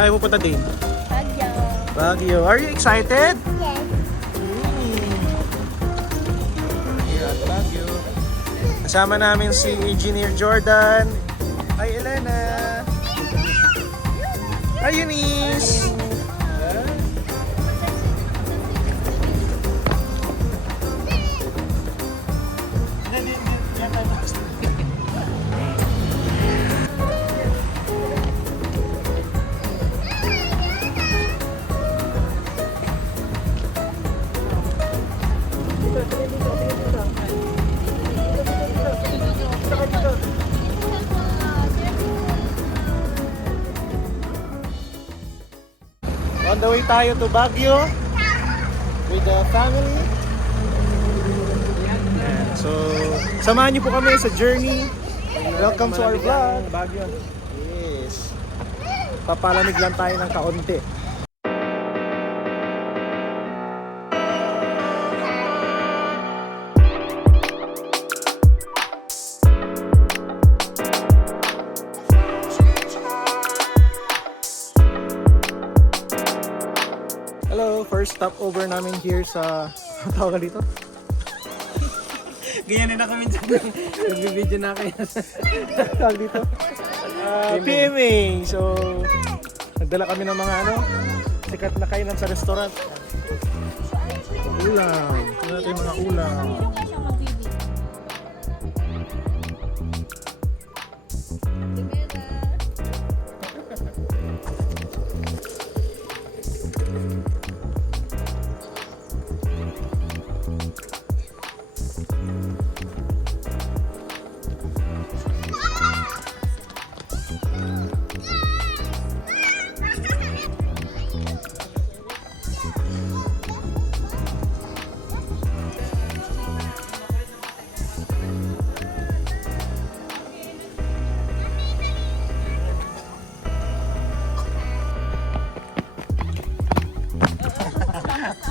Saan pupunta din? Baguio. Baguio. Are you excited? Yes. Here at Baguio. Kasama namin si Engineer Jordan. Hi, Elena. Hi, Eunice. On the way tayo to Baguio with the family. Ayan. So, samahan niyo po kami sa journey. Welcome to our vlog. Baguio. Yes. Papalamig lang tayo ng kaunti. Hello, first stopover namin here sa ano tawag dito? Ganyan na kami dyan. Nag-video na kayo. Tawag dito? PMA. So, nagdala kami ng mga ano, sikat na kainan sa restaurant. Ulam. Ano natin yung mga ulam?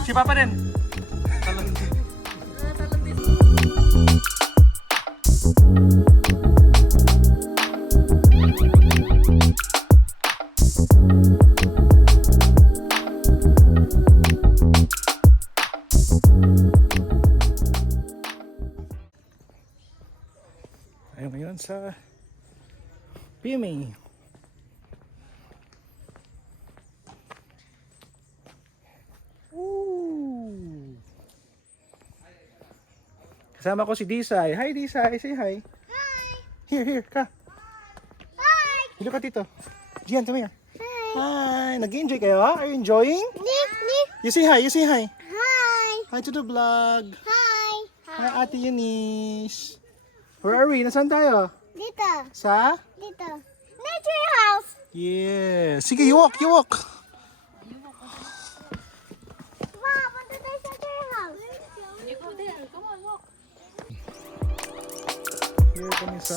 Si Papa din. Ayun ngayon sa PMA. Kasama ko si Disay. Hi Disay, say hi. Hi. Here, ka. Hi. Hilo ka dito. Gian, come here. Hi. Nag-enjoy kayo ha? Are you enjoying? Ni. You say hi, Hi. Hi to the vlog. Hi. Hi Ate Eunice. Where are we? Nasaan tayo? Dito. Sa? Dito. Nature house. Yeah. Sige, you walk. Wow, punta tayo sa nature house. You go there. Come on, walk. Here kami sa...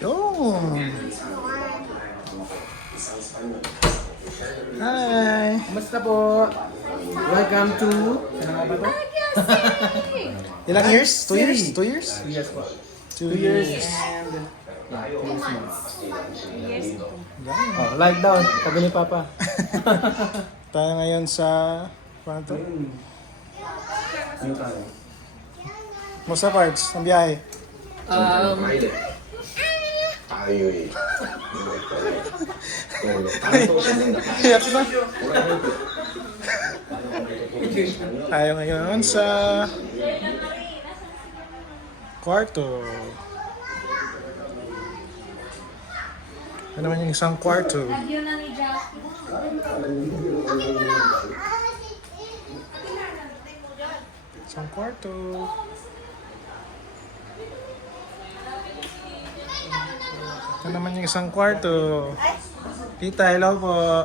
Yun. Hi. Kumusta po? Welcome to... Ano nga ba to? Ilang years? 2 years? 2 years? 2 years po. 2 years. And... 2 months. Oh, like daw. Sabi ni Papa. Tayo ngayon sa Paano to? Ano tayo? Musta parts? Ang biyahe. Tayo eh. Iyak na. Tayo ngayon sa kwarto. Ano naman yung isang kwarto? Isang kwarto. Ito naman yung isang kwarto. Tita, hello po.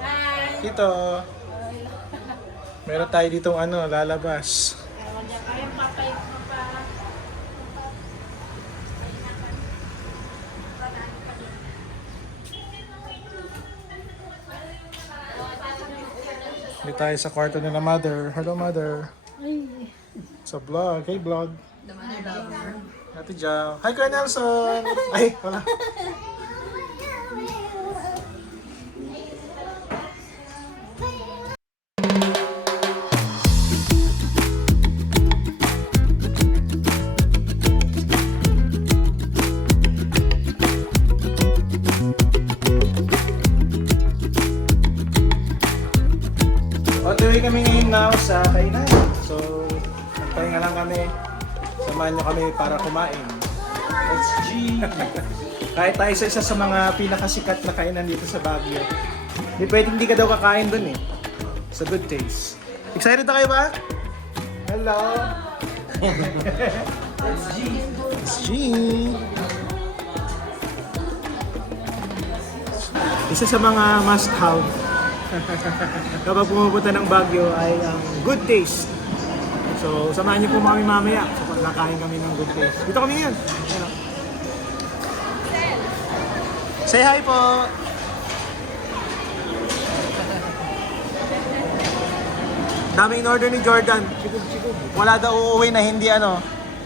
Tito. Meron tayo ditong lalabas. Dito tayo sa kwarto nila mother. Hello mother. Sa vlog. Hey vlog. Ate Jao. Hi Kuya Nelson. Ay, wala. On the way kami ngayon now sa kainan. So, nagpahinga lang kami. Samahan nyo kami para kumain. Let's G! Kahit tayo sa isa sa mga pinakasikat na kainan dito sa Baguio. Hindi pwedeng hindi ka daw kakain dun eh. Sa Good Taste. Excited na kayo ba? Hello! Let's G! Let's G! Isa sa mga must-have kapag pumupunta ng Baguio ay ang Good Taste. So, samahan niyo po kami mamaya sa pagkakain kami ng Good Taste. Dito kami ngayon. Ayan o. Say hi po! Daming in-order ni Jordan. Wala daw uuwi na hindi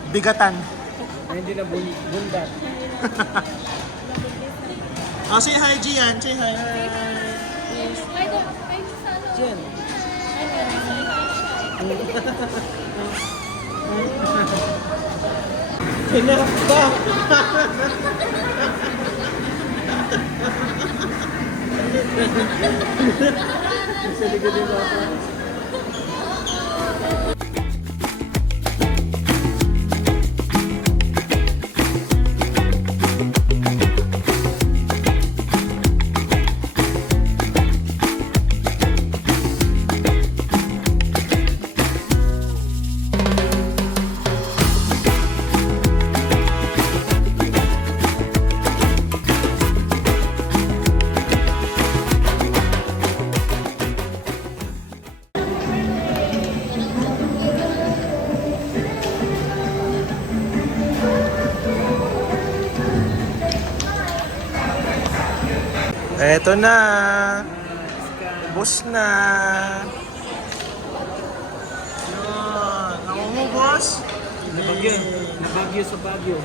bigatan. Hindi na bundan. Oh, say hi Gian. Say hi. Jen. Pinakta! Sa likod yung bata. Eto na. Bus na. Yun. Ako mo, boss? Nabagyo sa Baguio.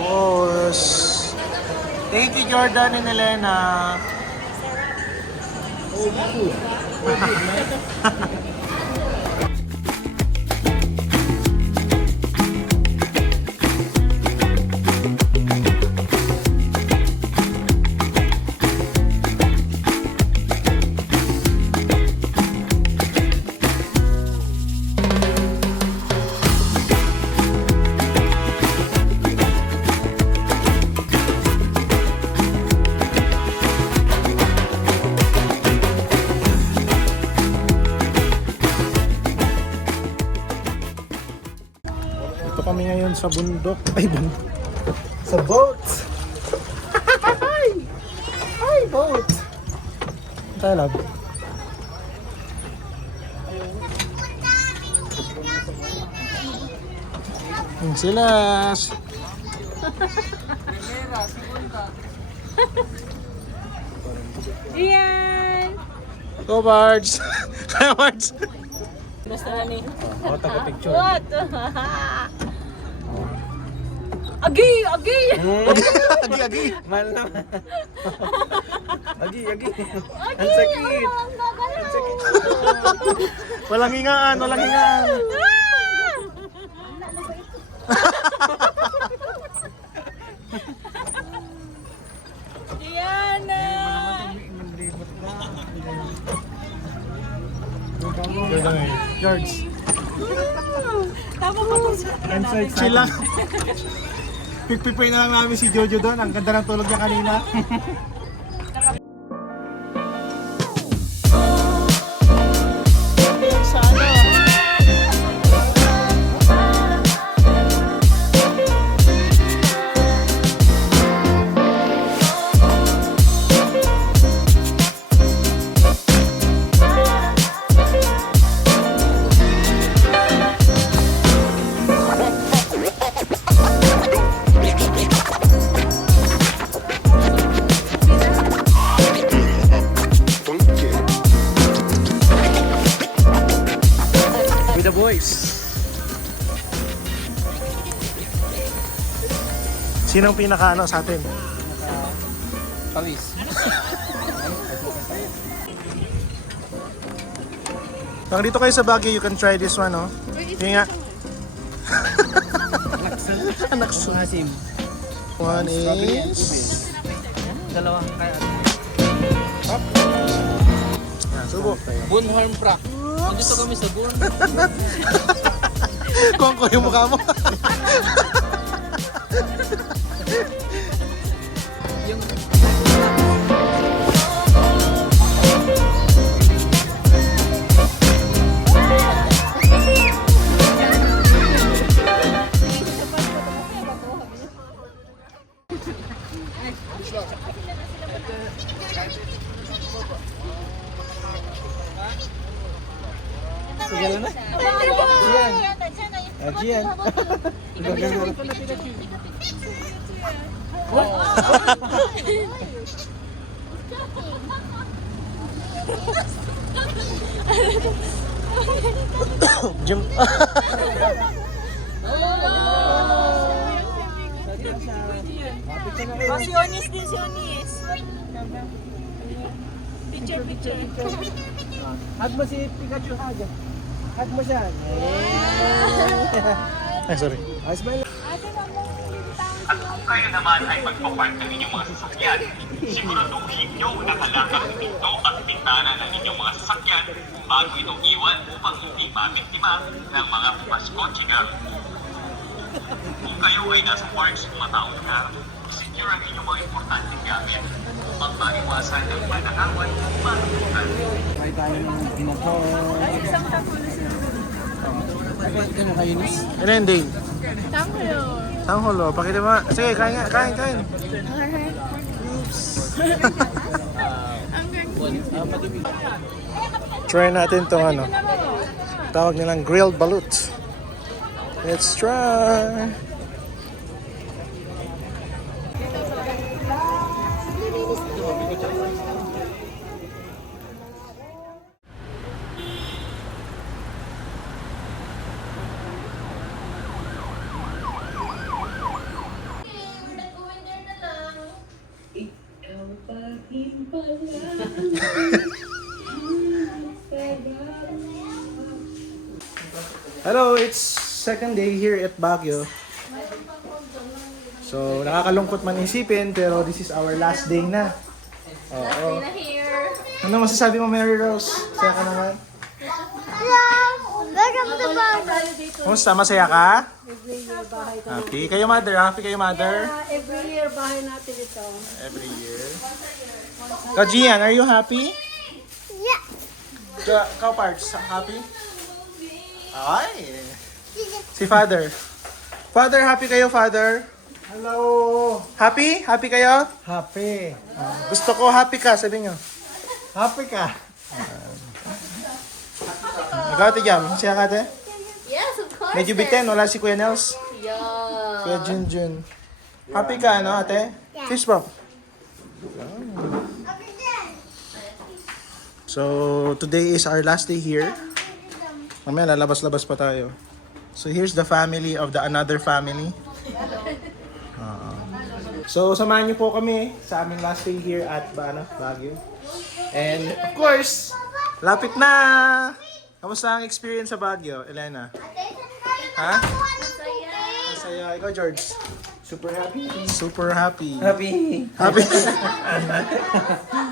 Boss. Thank you, Jordan and Elena. Oh, good. Ito kami ngayon sa bundok. Ay, bundok. Sa boat. Hi! Hi, boat. Tayo lang. Yung silas. Iyan! Go, Bards. Kaya, Bards. Basta ni. Ako taga-picture. What? Agi! Agi! Agi. Mahal naman. Agi. Ang sakit. Ang sakit. Walang hingaan, walang hingaan. Diana! George, Tama ba kung sa chill lang. Pipipray na lang namin si Jojo doon. Ang ganda ng tulog niya kanina. Sa ano? With the boys. Sinong pinaka sa atin? Pawis. Pag dito kayo sa Baguio, you can try this one, oh. Yung nga. Naksul. Asim. One is... Dalawa. Kaya. Yan, subo. Bunhorn pra. Nandito kami sa Bun. Kongko yung mukha mo. Yung sige na. Ajian. Jum. Oh, si Onis din, si Onis. Picture. hug mo si Pikachu hug. Hug mo siya. Ay, sorry. Smile. At kung kayo naman ay magpapark ng inyong mga sasakyan, siguraduhin nyo nakalakang pinto at bintana ng inyong mga sasakyan bago itong iwan upang hindi mabiktima ng mga paskotsinga. Kung kayo ay nasa parks mataon na, secure ang inyong mga importanteng gamit upang maiwasan ng panakawan o malukutan. May tayo ng ginagawa. Bakit ka nakainis? Ano yung Dane? Tanglo. Tangholo, pakita mo. Sige, kain nga, kain. Try natin tong ano. Tawag nilang grilled balut. Let's try. Hello, it's second day here at Baguio. So, nakakalungkot man isipin, pero this is our last day na. Oo. Ano masasabi mo, Mary Rose? Saya ka naman? Hello! Welcome to Baguio. Kumusta? Masaya ka? Happy kayo, mother? Happy kayo, mother? Every year, bahay natin ito. Every year. Gian, are you happy? Yeah. Ikaw, Parts, happy? Ay! Si Father. Father, happy kayo, Father? Hello. Happy? Happy kayo? Happy. Gusto ko happy ka, sabi nyo. Happy ka. Ikaw, Ate Jam, siya ka, Ate? Yes, of course. Medyo bitin, wala si Kuya Nels. Yeah. Kuya Junjun. Happy ka, ano, Ate? Fish bump. So, today is our last day here. Mamaya, lalabas-labas pa tayo. So, here's the family of the another family. So, samahan niyo po kami sa aming last day here at Baguio. And of course, lapit na! Kamusta ang experience sa Baguio, Elena? Ha? Masaya. Ikaw, George? Super happy? Super happy. Happy. Happy.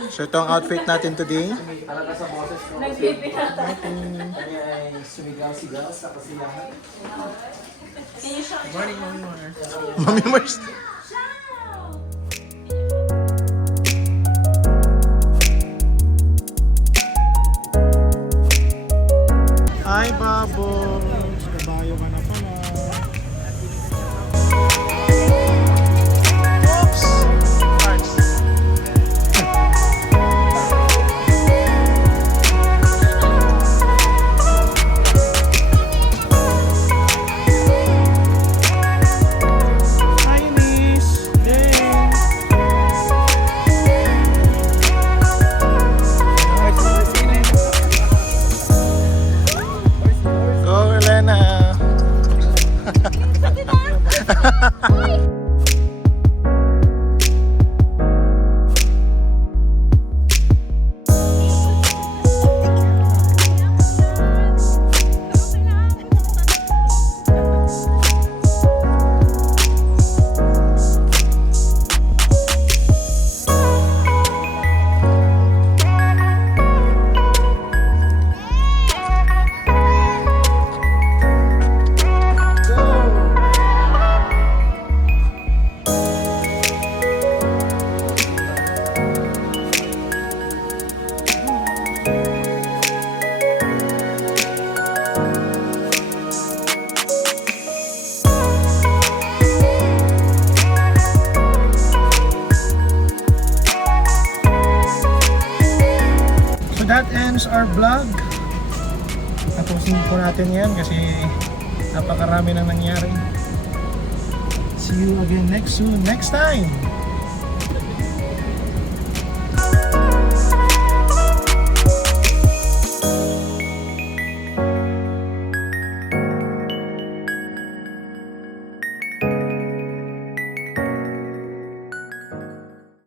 So, ito ang outfit natin today. Talaga sa boses ko. Kanya ay sumigaw-sigaw sa kasiyahan. Morning, morning, morning. Mami Mars. Hi, Babo. Kabayo ka na pala. Oops! Parts. Hi, Miss. Hey. Go, Elena. So that ends our vlog. Tapusin po natin yan kasi napakarami nang nangyari. See you again next time.